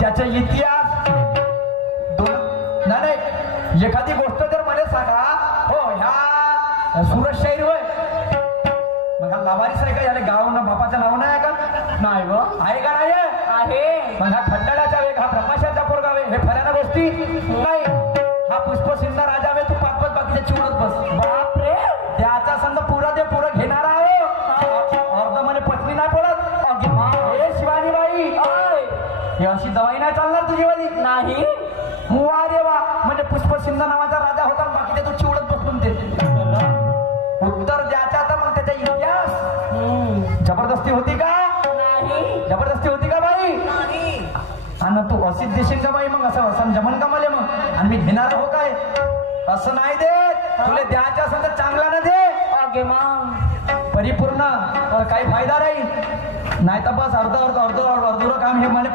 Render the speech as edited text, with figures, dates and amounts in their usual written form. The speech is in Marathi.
त्याचा इतिहास नाही एखादी गोष्ट जर मला सांगा हो ह्या सुरत शाहीर होय मग हा लावारीस आहे का याला गाव ना बापाचं नाव नाही आहे का नाही व आहे का नाही आहे मग हा खंडाळाचा वेग हा ब्रह्माशाचा पोरगा वे हे फऱ्याना गोष्टी नाही हा पुष्पसिंह राजा वे तू पाच पाच बाकीच्या चिवडत बस बाप रे त्याचा संघ पुरा ते पुरं घेणारा आहे अर्ध म्हणे पत्नी नाही पडत हे शिवानी बाई हे अशी दवाई नाही चालणार तुझीवाली नाही वा रे वा म्हणजे पुष्पसिंह नावाचा राजा होता बाकीचे तू चिवडत बसून दे उत्तर द्यायचा तर मग त्याचा इतिहास जबरदस्ती होती का नाही जबरदस्ती होती का बाई नाही आणि तू अशीच देशील का बाई मग असं असं जमन का मला मग आणि मी घेणार हो काय असं नाही दे तुला द्यायचं असं तर चांगला ना दे अगे मग परिपूर्ण काही फायदा राहील नाही तर बस अर्ध अर्ध अर्ध अर्धुरं काम हे मला